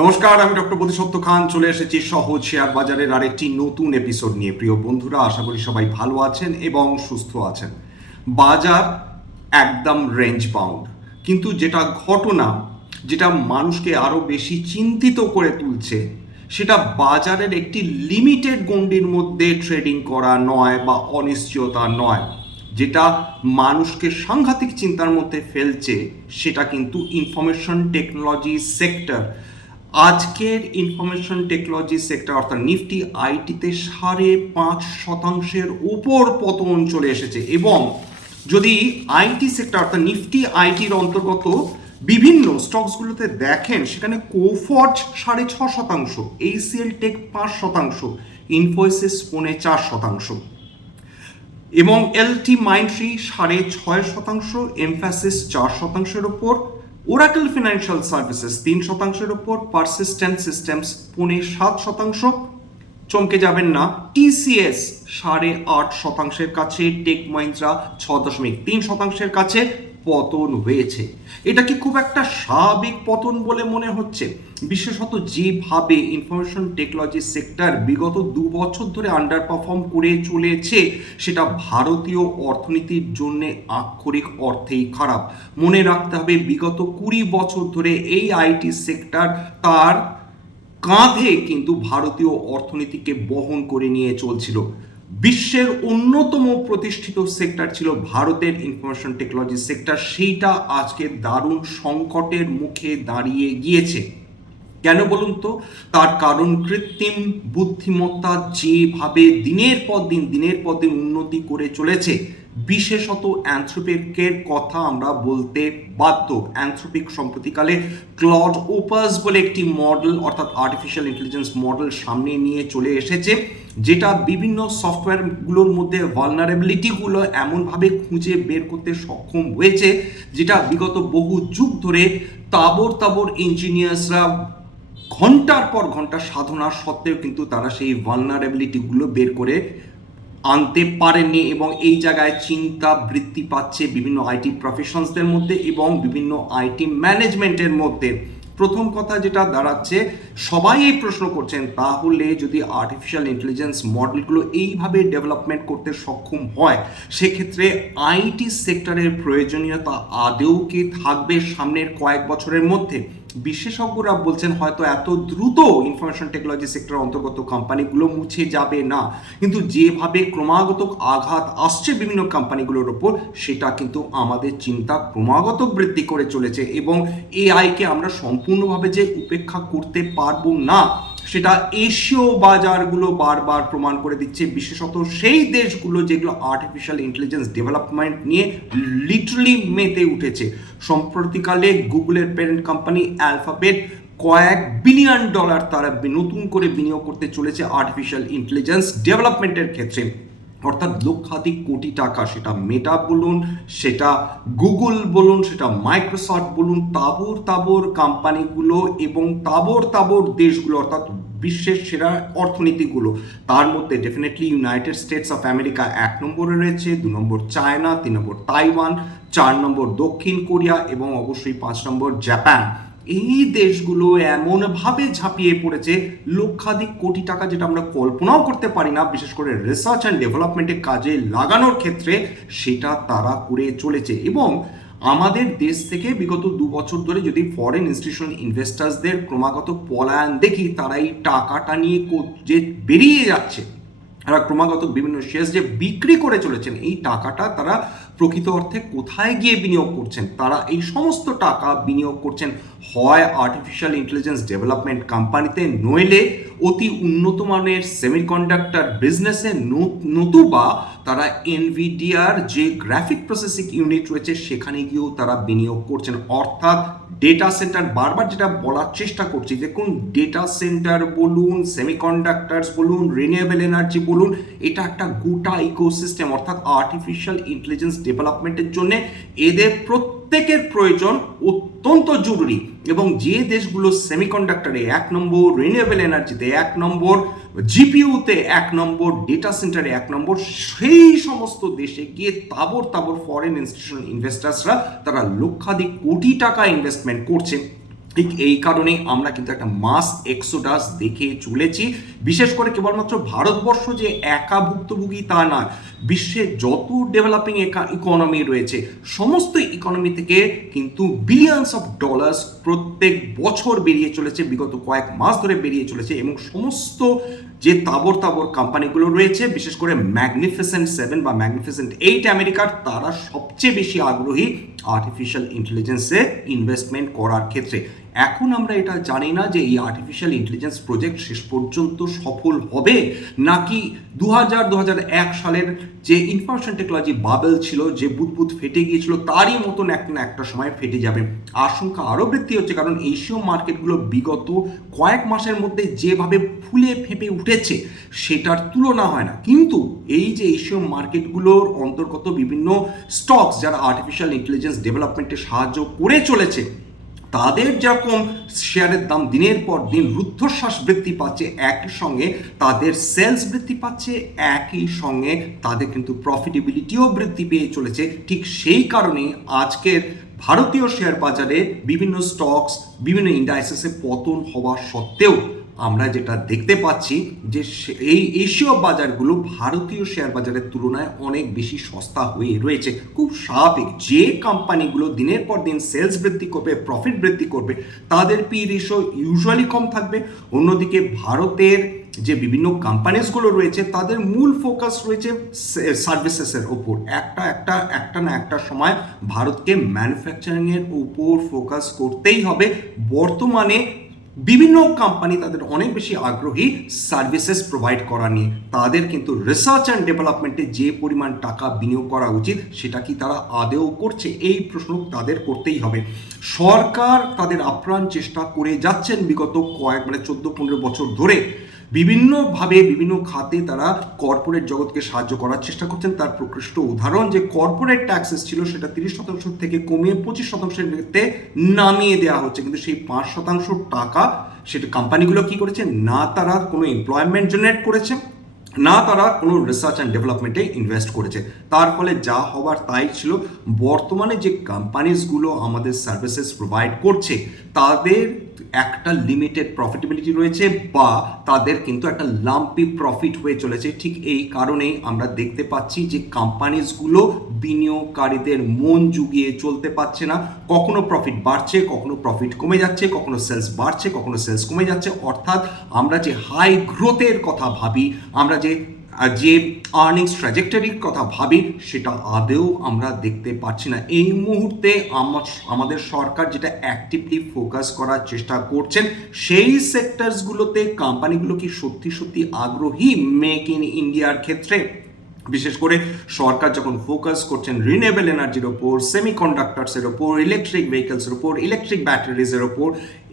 নমস্কার, আমি ডক্টর বোধিসত্ত্ব খান চলে এসেছি সহজ শেয়ার বাজারের আরেকটি নতুন এপিসোড নিয়ে। প্রিয় বন্ধুরা, আশা করি সবাই ভালো আছেন এবং সুস্থ আছেন। বাজার একদম রেঞ্জ বাউন্ড, কিন্তু যেটা ঘটনা, যেটা মানুষকে আরও বেশি চিন্তিত করে তুলছে, সেটা বাজারের একটি লিমিটেড গণ্ডির মধ্যে ট্রেডিং করা নয় বা অনিশ্চয়তা নয়। যেটা মানুষকে সাংঘাতিক চিন্তার মধ্যে ফেলছে সেটা কিন্তু ইনফরমেশন টেকনোলজি সেক্টর। আজকের ইনফরমেশন টেকনোলজি সেক্টর অর্থাৎ নিফটি আইটিতে 5.5% উপর পতন চলে এসেছে। এবং যদি আইটি সেক্টর অর্থাৎ নিফটি আইটির অন্তর্গত বিভিন্ন স্টকসগুলোতে দেখেন, সেখানে কোফর্জ 6.5%, এইচসিএল টেক 5%, ইনফোসিস 4.5%, এবং এলটি মাইন্ডট্রি 6.5%, এমফ্যাসিস 4%-এর ওপর, ওরাকেল ফিনান্সিয়াল সার্ভিসেস 3%-এর ওপর, পারসিস্টেন্ট সিস্টেমস 7.5%। চমকে যাবেন না, টিসিএস 8.5%-এর কাছে, টেক মহিন্দ্রা 6.3%-এর কাছে পতন হয়েছে। এটা কি খুব একটা স্বাভাবিক পতন বলে মনে হচ্ছে? বিশেষত যেভাবে ইনফরমেশন টেকনোলজি সেক্টর বিগত 2 বছর ধরে আন্ডার পারফর্ম করে চলেছে, সেটা ভারতীয় অর্থনীতির জন্য আক্ষরিক অর্থেই খারাপ। মনে রাখতে হবে, বিগত 20 বছর ধরে এই আইটি সেক্টর তার কাঁধে কিন্তু ভারতীয় অর্থনীতিকে বহন করে নিয়ে চলছিল। বিশ্বের অন্যতম প্রতিষ্ঠিত সেক্টর ছিল ভারতের ইনফরমেশন টেকনোলজি সেক্টর, সেইটা আজকে দারুণ সংকটের মুখে দাঁড়িয়ে গিয়েছে। কেন বলুন তো? তার কারণ কৃত্রিম বুদ্ধিমত্তা যেভাবে দিনের পর দিন উন্নতি করে চলেছে, বিশেষত অ্যানথ্রোপিকের কথা আমরা বলতে বাধ্য। অ্যানথ্রোপিক সম্প্রতিকালে ক্লড ওপাস বলে একটি মডেল অর্থাৎ আর্টিফিশিয়াল ইন্টেলিজেন্স মডেল সামনে নিয়ে চলে এসেছে, যেটা বিভিন্ন সফটওয়্যারগুলোর মধ্যে ভালনারেবিলিটিগুলো এমনভাবে খুঁজে বের করতে সক্ষম হয়েছে, যেটা বিগত বহু যুগ ধরে তাবর ইঞ্জিনিয়ার্সরা ঘন্টার পর ঘন্টা সাধনা সত্ত্বেও কিন্তু তারা সেই ভালনারেবিলিটিগুলো বের করে আনতে পারেননি। এবং এই জায়গায় চিন্তা বৃদ্ধি পাচ্ছে বিভিন্ন আইটি প্রফেশনসদের মধ্যে এবং বিভিন্ন আইটি ম্যানেজমেন্টের মধ্যে। প্রথম কথা যেটা দাঁড়াচ্ছে, সবাই এই প্রশ্ন করছেন, তাহলে যদি আর্টিফিশিয়াল ইন্টেলিজেন্স মডেলগুলো এইভাবে ডেভেলপমেন্ট করতে সক্ষম হয়, সেক্ষেত্রে আইটি সেক্টরের প্রয়োজনীয়তা আদৌ কি থাকবে সামনের কয়েক বছরের মধ্যে? বিশেষজ্ঞরা বলছেন হয়তো এত দ্রুত ইনফরমেশন টেকনোলজি সেক্টরের অন্তর্গত কোম্পানিগুলো মুছে যাবে না, কিন্তু যেভাবে ক্রমাগত আঘাত আসছে বিভিন্ন কোম্পানিগুলোর ওপর, সেটা কিন্তু আমাদের চিন্তা ক্রমাগত বৃদ্ধি করে চলেছে। এবং এআইকে আমরা সম্পূর্ণভাবে যে উপেক্ষা করতে পারবো না, সেটা এশীয় বাজারগুলো বারবার প্রমাণ করে দিচ্ছে, বিশেষত সেই দেশগুলো যেগুলো আর্টিফিশিয়াল ইন্টেলিজেন্স ডেভেলপমেন্ট নিয়ে লিটারালি মেতে উঠেছে। সম্প্রতিকালে গুগলের প্যারেন্ট কোম্পানি অ্যালফাবেট কয়েক বিলিয়ন ডলার তারা নতুন করে বিনিয়োগ করতে চলেছে আর্টিফিশিয়াল ইন্টেলিজেন্স ডেভেলপমেন্টের ক্ষেত্রে, অর্থাৎ লক্ষাধিক কোটি টাকা। সেটা মেটা বলুন, সেটা গুগল বলুন, সেটা মাইক্রোসফট বলুন, তাবর কোম্পানিগুলো এবং তাবর দেশগুলো অর্থাৎ বিশ্বের সেরা অর্থনীতিগুলো, তার মধ্যে definitely United states of America 1 নম্বরে রয়েছে, 2 নম্বর চায়না, 3 নম্বর তাইওয়ান, 4 নম্বর দক্ষিণ কোরিয়া এবং অবশ্যই 5 নম্বর জাপান। এই দেশগুলো এমনভাবে ঝাঁপিয়ে পড়েছে, লক্ষাধিক কোটি টাকা যেটা আমরা কল্পনাও করতে পারি না, বিশেষ করে রিসার্চ অ্যান্ড ডেভেলপমেন্টের কাজে লাগানোর ক্ষেত্রে সেটা তারা করে চলেছে। এবং আমাদের দেশ থেকে বিগত 2 বছর ধরে যদি ফরেন ইনস্টিটিউশনাল ইনভেস্টার্সদের ক্রমাগত পলায়ন দেখি, তারা এই টাকাটা নিয়ে যে বেরিয়ে যাচ্ছে, তারা ক্রমাগত বিভিন্ন শেয়ার যে বিক্রি করে চলেছেন, এই টাকাটা তারা প্রকৃত অর্থে কোথায় গিয়ে বিনিয়োগ করছেন? তারা এই সমস্ত টাকা বিনিয়োগ করছেন হয় আর্টিফিশিয়াল ইন্টেলিজেন্স ডেভেলপমেন্ট কোম্পানিতে, নইলে অতি উন্নত মানের সেমিকন্ডাক্টর বিজনেসে, নতুবা তারা এনভিডিআর যে গ্রাফিক প্রসেসিং ইউনিট রয়েছে সেখানে গিয়েও তারা বিনিয়োগ করছেন। অর্থাৎ ডেটা সেন্টার, বারবার যেটা বলার চেষ্টা করছি, দেখুন ডেটা সেন্টার বলুন, সেমিকন্ডাক্টরস বলুন, রিনিউয়েবল এনার্জি বলুন, এটা একটা গোটা ইকোসিস্টেম। অর্থাৎ আর্টিফিশিয়াল ইন্টেলিজেন্স ডেভেলপমেন্টের জন্য এদের প্রত্যেকের প্রয়োজন অত্যন্ত জরুরি। এবং যে দেশগুলো সেমিকন্ডাক্টরে 1 নম্বর, রিনিউয়েবল এনার্জিতে 1 নম্বর, জিপিইউতে 1 নম্বর, ডেটা সেন্টারে 1 নম্বর, সেই সমস্ত দেশে গিয়ে তাবর ফরেন ইনস্টিটিউশনাল ইনভেস্টার্সরা তারা লক্ষাধিক কোটি টাকা ইনভেস্টমেন্ট করছে। ঠিক এই কারণেই আমরা কিন্তু একটা মাস এক্সোডাস দেখে চলেছি। বিশেষ করে কেবলমাত্র ভারতবর্ষ যে একা ভুক্তভোগী তা না, বিশ্বে যত ডেভেলপিং ইকোনমি রয়েছে সমস্ত ইকোনমি থেকে কিন্তু বিলিয়নস অফ ডলার্স প্রত্যেক বছর বেরিয়ে চলেছে, বিগত কয়েক মাস ধরে বেরিয়ে চলেছে। এবং সমস্ত যে তাবর তাবর কোম্পানিগুলো রয়েছে, বিশেষ করে ম্যাগনিফিসেন্ট 7 বা ম্যাগনিফিসেন্ট 8 আমেরিকার, তারা সবচেয়ে বেশি আগ্রহী আর্টিফিশিয়াল ইন্টেলিজেন্সে ইনভেস্টমেন্ট করার ক্ষেত্রে। এখন আমরা এটা জানি না যে এই আর্টিফিশিয়াল ইন্টেলিজেন্স প্রজেক্ট শেষ পর্যন্ত সফল হবে নাকি 2001 সালের যে ইনফরমেশন টেকনোলজি বাবেল ছিল, যে বুদবুদ ফেটে গিয়েছিল, তারই মতন একটা সময় ফেটে যাবে। আশঙ্কা আরও বৃদ্ধি হচ্ছে, কারণ এশীয় মার্কেটগুলো বিগত কয়েক মাসের মধ্যে যেভাবে ফুলে ফেঁপে উঠেছে সেটার তুলনা হয় না। কিন্তু এই যে এশীয় মার্কেটগুলোর অন্তর্গত বিভিন্ন স্টকস যারা আর্টিফিশিয়াল ইন্টেলিজেন্স ডেভেলপমেন্টে সাহায্য করে চলেছে, তাদের যেরকম শেয়ারের দাম দিনের পর দিন রুদ্ধশ্বাস বৃদ্ধি পাচ্ছে, একই সঙ্গে তাদের সেলস বৃদ্ধি পাচ্ছে, একই সঙ্গে তাদের কিন্তু প্রফিটেবিলিটিও বৃদ্ধি পেয়ে চলেছে। ঠিক সেই কারণেই আজকের ভারতীয় শেয়ার বাজারে বিভিন্ন স্টকস, বিভিন্ন ইন্ডাইসেসে পতন হওয়া সত্ত্বেও আমরা যেটা দেখতে পাচ্ছি যে এই এশীয় বাজারগুলো ভারতীয় শেয়ার বাজারের তুলনায় অনেক বেশি সস্তা হয়ে রয়েছে। খুব স্বাভাবিক, যে কোম্পানিগুলো দিনের পর দিন সেলস বৃদ্ধি করবে, প্রফিট বৃদ্ধি করবে, তাদের পি রেশিও ইউজুয়ালি কম থাকবে। অন্যদিকে ভারতের যে বিভিন্ন কোম্পানিজগুলো রয়েছে তাদের মূল ফোকাস রয়েছে সার্ভিসেসের ওপর। একটা না একটা সময় ভারতকে ম্যানুফ্যাকচারিংয়ের উপর ফোকাস করতেই হবে। বর্তমানে বিভিন্ন কোম্পানি তাদের অনেক বেশি আগ্রহী সার্ভিসেস প্রোভাইড করা নিয়ে। তাদের কিন্তু রিসার্চ অ্যান্ড ডেভেলপমেন্টে যে পরিমাণ টাকা বিনিয়োগ করা উচিত সেটা কি তারা আদেও করছে, এই প্রশ্ন তাদের করতেই হবে। সরকার তাদের আপ্রাণ চেষ্টা করে যাচ্ছেন বিগত 14-15 বছর ধরে, বিভিন্নভাবে বিভিন্ন খাতে তারা কর্পোরেট জগৎকে সাহায্য করার চেষ্টা করছেন। তার প্রকৃষ্ট উদাহরণ যে কর্পোরেট ট্যাক্সেস ছিল সেটা 30% থেকে কমিয়ে 25% নামিয়ে দেওয়া হচ্ছে, কিন্তু সেই 5% টাকা সেটা কোম্পানিগুলো কি করেছে না, তারা কোনো এমপ্লয়মেন্ট জেনারেট করেছে, না তারা কোনো রিসার্চ অ্যান্ড ডেভেলপমেন্টে ইনভেস্ট করেছে। তার ফলে যা হবার তাই ছিল। বর্তমানে যে কোম্পানিজগুলো আমাদের সার্ভিসেস প্রোভাইড করছে তাদের একটা লিমিটেড প্রফিটেবিলিটি রয়েছে, বা তাদের কিন্তু একটা লাম্পি প্রফিট হয়ে চলেছে। ঠিক এই কারণেই আমরা দেখতে পাচ্ছি যে কোম্পানিজগুলো বিনিয়োগকারীদের মন জুগিয়ে চলতে পারছে না। কখনো প্রফিট বাড়ছে, কখনো প্রফিট কমে যাচ্ছে, কখনো সেলস বাড়ছে, কখনো সেলস কমে যাচ্ছে। অর্থাৎ আমরা যে হাই গ্রোথের কথা ভাবি, আমরা যে আর্নিংস ট্র্যাজেক্টরির কথা ভাবি, সেটা আদেও আমরা দেখতে পাচ্ছি না। এই মুহূর্তে আমাদের সরকার যেটা অ্যাক্টিভলি ফোকাস করার চেষ্টা করছেন, সেই সেক্টরসগুলোতে কোম্পানিগুলো কি সত্যি আগ্রহী মেক ইন ইন্ডিয়ার ক্ষেত্রে? বিশেষ করে সরকার যখন ফোকাস করছেন রিনিউয়েবল এনার্জির ওপর, সেমিকন্ডাক্টরসের ওপর, ইলেকট্রিক ভেহিকলসের ওপর, ইলেকট্রিক ব্যাটারিজের ওপর,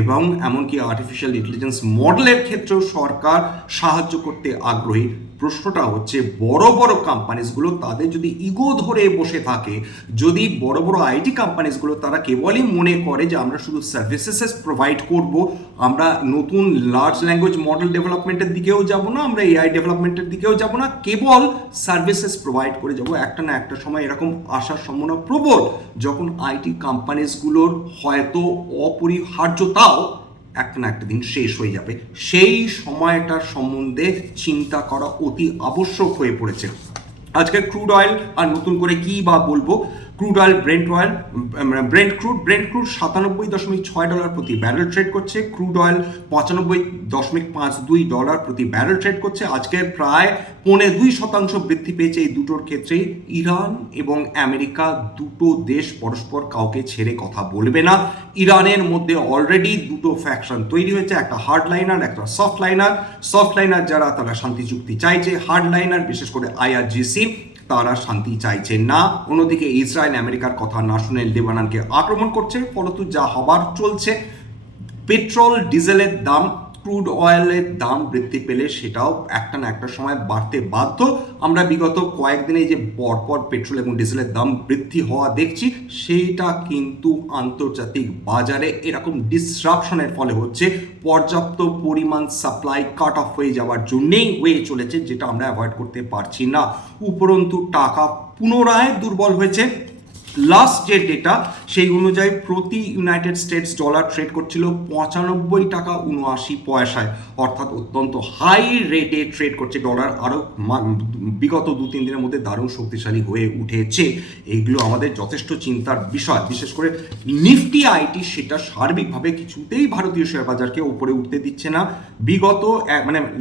এবং এমনকি আর্টিফিশিয়াল ইন্টেলিজেন্স মডেলের ক্ষেত্রেও সরকার সাহায্য করতে আগ্রহী। প্রশ্নটা হচ্ছে বড় বড় কোম্পানিজগুলো তাদের যদি ইগো ধরে বসে থাকে, যদি বড় বড় আইটি কোম্পানিজগুলো তারা কেবলই মনে করে যে আমরা শুধু সার্ভিসেস প্রোভাইড করব, আমরা নতুন লার্জ ল্যাঙ্গুয়েজ মডেল ডেভেলপমেন্টের দিকেও যাব না, আমরা এআই ডেভেলপমেন্টের দিকেও যাব না, কেবল সার্ভিসেস প্রোভাইড করে যাব, একটা না একটা সময় এরকম আসার সম্ভাবনা প্রবল, যখন আইটি কোম্পানিজগুলোর হয়তো অপরিহার্যতাও একটা না একটা দিন শেষ হয়ে যাবে। সেই সময়টার সম্বন্ধে চিন্তা করা অতি আবশ্যক হয়ে পড়েছে। আজকে ক্রুড অয়েল আর নতুন করে কি বা বলবো, ক্রুড অয়েল ব্রেন্ট ক্রুড 97.6 ডলার প্রতি ব্যারেল ট্রেড করছে, ক্রুড অয়েল 95.52 ডলার প্রতি ব্যারেল ট্রেড করছে। আজকে প্রায় 2.25% বৃদ্ধি পেয়েছে এই দুটোর ক্ষেত্রেই। ইরান এবং আমেরিকা দুটো দেশ পরস্পর কাউকে ছেড়ে কথা বলবে না। ইরানের মধ্যে অলরেডি দুটো ফ্যাকশন তৈরি হয়েছে, একটা হার্ড লাইনার, একটা সফট লাইনার যারা তারা শান্তি চুক্তি চাইছে, হার্ড লাইনার বিশেষ করে IRGC তারা শান্তি চাইছে না। অন্যদিকে ইসরায়েল আমেরিকার কথা না শুনে লেবাননকে আক্রমণ করছে, ফলত যা হবার চলছে। পেট্রোল ডিজেলের দাম, ক্রুড অয়েলের দাম বৃদ্ধি পেলে সেটাও একটা না একটা সময় বাড়তে বাধ্য। আমরা বিগত কয়েকদিনে যে পরপর পেট্রোল এবং ডিজেলের দাম বৃদ্ধি হওয়া দেখছি, সেইটা কিন্তু আন্তর্জাতিক বাজারে এরকম ডিসরাপশনের ফলে হচ্ছে, পর্যাপ্ত পরিমাণ সাপ্লাই কাট অফ হয়ে যাওয়ার জন্যেই হয়ে চলেছে, যেটা আমরা অ্যাভয়েড করতে পারছি না। উপরন্তু টাকা পুনরায় দুর্বল হয়েছে, লাস্ট যে ডেটা সেই অনুযায়ী প্রতি ইউনাইটেড স্টেটস ডলার ট্রেড করছিল 95 টাকা 79 পয়সায়, অর্থাৎ অত্যন্ত হাই রেটে ট্রেড করছে ডলার। আরও বিগত 2-3 দিনের মধ্যে দারুণ শক্তিশালী হয়ে উঠেছে। এইগুলো আমাদের যথেষ্ট চিন্তার বিষয়। বিশেষ করে নিফটি আইটি সেটা সার্বিকভাবে কিছুতেই ভারতীয় শেয়ার বাজারকে উপরে উঠতে দিচ্ছে না। বিগত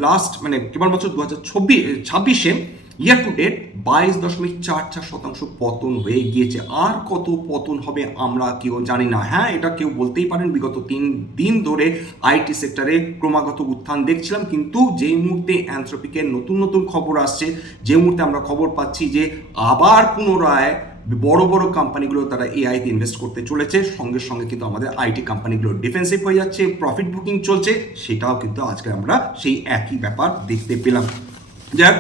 লাস্ট কেবলমাত্র 2026-এ ইয়ার টু ডেট 22.44% পতন হয়ে গিয়েছে। আর কত পতন হবে আমরা কেউ জানি না। হ্যাঁ, এটা কেউ বলতেই পারেন বিগত 3 দিন ধরে আইটি সেক্টরে ক্রমাগত উত্থান দেখছিলাম, কিন্তু যেই মুহূর্তে অ্যানথ্রপিকের নতুন নতুন খবর আসছে, যে মুহূর্তে আমরা খবর পাচ্ছি যে আবার পুনরায় বড় বড় কোম্পানিগুলো তারা এআইতে ইনভেস্ট করতে চলেছে, সঙ্গে সঙ্গে কিন্তু আমাদের আইটি কোম্পানিগুলো ডিফেন্সিভ হয়ে যাচ্ছে, প্রফিট বুকিং চলছে, সেটাও কিন্তু আজকে আমরা সেই একই ব্যাপার দেখতে পেলাম। যাক,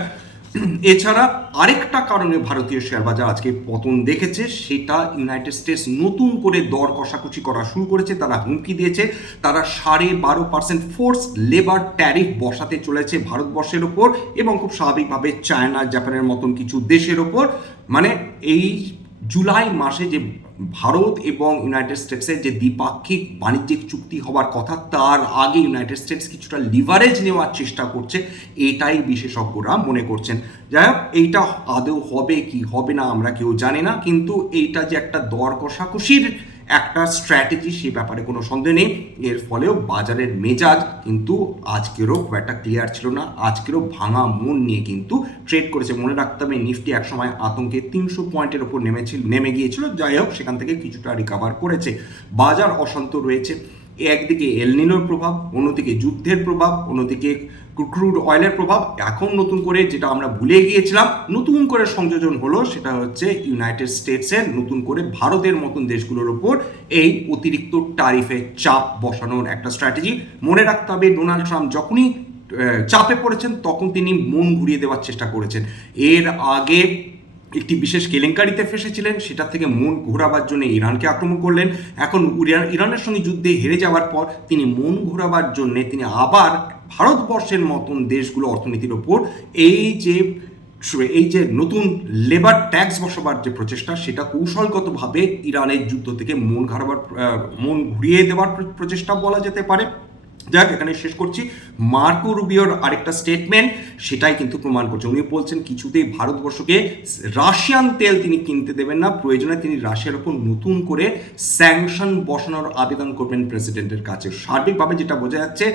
এছাড়া আরেকটা কারণে ভারতীয় শেয়ার বাজার আজকে পতন দেখেছে, সেটা ইউনাইটেড স্টেটস নতুন করে দর কষাকষি করা শুরু করেছে। তারা হুমকি দিয়েছে তারা 12.5% ফোর্স লেবার ট্যারিফ বসাতে চলেছে ভারতবর্ষের ওপর, এবং খুব স্বাভাবিকভাবে চায়না, জাপানের মতন কিছু দেশের ওপর। এই জুলাই মাসে যে ভারত এবং ইউনাইটেড স্টেটসের যে দ্বিপাক্ষিক বাণিজ্যিক চুক্তি হওয়ার কথা, তার আগে ইউনাইটেড স্টেটস কিছুটা লিভারেজ নেওয়ার চেষ্টা করছে, এটাই বিশেষজ্ঞরা মনে করছেন। যাই হোক, এইটা আদৌ হবে কি হবে না আমরা কেউ জানি না, কিন্তু এইটা যে একটা দর কষাকষির একটা স্ট্র্যাটেজি, সে ব্যাপারে কোনো সন্দেহ নেই। এর ফলেও বাজারের মেজাজ কিন্তু আজকেরও খুব একটা ক্লিয়ার ছিল না। আজকেরও ভাঙা মন নিয়ে কিন্তু ট্রেড করেছে। মনে রাখতে হবে, নিফটি একসময় আতঙ্কে 300 পয়েন্টের ওপর নেমে গিয়েছিল। যাই হোক, সেখান থেকে কিছুটা রিকভার করেছে। বাজার অশান্ত রয়েছে। একদিকে এলনিনোর প্রভাব, অন্যদিকে যুদ্ধের প্রভাব, অন্যদিকে ক্রুড অয়েলের প্রভাব। এখন নতুন করে যেটা আমরা ভুলে গিয়েছিলাম, নতুন করে সংযোজন হলো, সেটা হচ্ছে ইউনাইটেড স্টেটসের নতুন করে ভারতের মতন দেশগুলোর ওপর এই অতিরিক্ত ট্যারিফের চাপ বসানোর একটা স্ট্র্যাটেজি। মনে রাখতে হবে, ডোনাল্ড ট্রাম্প যখনই চাপে পড়েছেন তখন তিনি মন ঘুরিয়ে দেওয়ার চেষ্টা করেছেন। এর আগে একটি বিশেষ কেলেঙ্কারিতে ফেসেছিলেন, সেটা থেকে মন ঘোরাবার জন্য ইরানকে আক্রমণ করলেন। এখন ইরানের সঙ্গে যুদ্ধে হেরে যাওয়ার পর তিনি মন ঘোরাবার জন্য তিনি আবার ভারতবর্ষের মতন দেশগুলো অর্থনীতির ওপর এই যে নতুন লেবার ট্যাক্স বসাবার যে প্রচেষ্টা, সেটা কৌশলগতভাবে ইরানের যুদ্ধ থেকে মন ঘুরিয়ে দেওয়ার প্রচেষ্টা বলা যেতে পারে। যাক, এখানে শেষ করছি। মার্কো রুবিওর আরেকটা স্টেটমেন্ট সেটাই কিন্তু প্রমাণ করছে। উনি বলছেন কিছুতেই ভারতবর্ষকে রাশিয়ান তেল তিনি কিনতে দেবেন না, প্রয়োজনে তিনি রাশিয়ার ওপর নতুন করে স্যাংশন বসানোর আবেদন করবেন প্রেসিডেন্টের কাছে। সার্বিকভাবে যেটা বোঝা যাচ্ছে,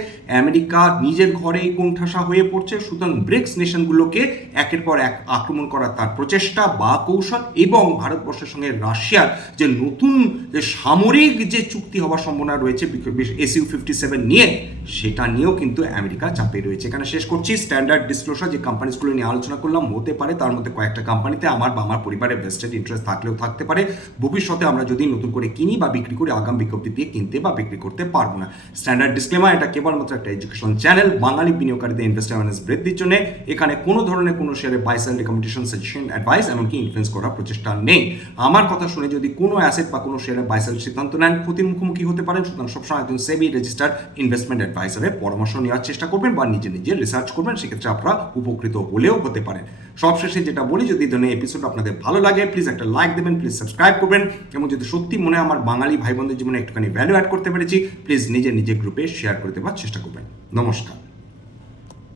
আমেরিকা নিজের ঘরেই কোণঠাসা হয়ে পড়ছে, সুতরাং ব্রিক্স নেশনগুলোকে একের পর এক আক্রমণ করার তার প্রচেষ্টা বা কৌশল, এবং ভারতবর্ষের সঙ্গে রাশিয়ার যে নতুন যে সামরিক যে চুক্তি হওয়ার সম্ভাবনা রয়েছে SU-57 নিয়ে, সেটা নিয়েও কিন্তু আমেরিকা চাপে রয়েছে। এখানে শেষ করছি। স্ট্যান্ডার্ড ডিসক্লোজার যে কোম্পানিগুলো নিয়ে আলোচনা করলাম, হতে পারে তার মধ্যে কয়েকটা কোম্পানিতে আমার বা আমার পরিবারের ভেস্টেড ইন্টারেস্ট থাকলেও থাকতে পারে। ভবিষ্যতে আমরা যদি নতুন করে কিনি বা বিক্রি করি, আগাম বিজ্ঞপ্তি দিয়ে কিনতে বা বিক্রি করতে পারবো না। স্ট্যান্ডার্ড ডিসক্লেমার, এটা কেবলমাত্র একটা এডুকেশন চ্যানেল, বাঙালি বিনিয়োগকারীদের ইনভেস্ট অ্যাওয়ারনেস বৃদ্ধির জন্য। এখানে কোনো ধরনের কোনো শেয়ারে buy sell recommendation, suggestion, advice এমনকি ইনফ্লুয়েন্স করার প্রচেষ্টা নেই। আমার কথা শুনে যদি কোনো অ্যাসেট বা কোনো শেয়ারে বাই সেল সিদ্ধান্ত নেন, ক্ষতির মুখোমুখি হতে পারেন। সুতরাং সবসময় একজন সেবি রেজিস্টার্ড ইনভেস্টমেন্ট অ্যাডভাইসারের পরামর্শ নেওয়ার চেষ্টা করবেন বা নিজে রিসার্চ করবেন, সেক্ষেত্রে আপনারা উপকৃত হলেও হতে পারেন। সবশেষে যেটা বলি, যদি ধরনের এপিসোড আপনাদের ভালো লাগে, প্লিজ একটা লাইক দেবেন, প্লিজ সাবস্ক্রাইব করবেন, এবং যদি সত্যি মনে হয় আমার বাঙালি ভাই বোনদের জীবনে একটুখানি ভ্যালু অ্যাড করতে পেরেছি, প্লিজ নিজের গ্রুপে শেয়ার করে দেওয়ার চেষ্টা করবেন। নমস্কার।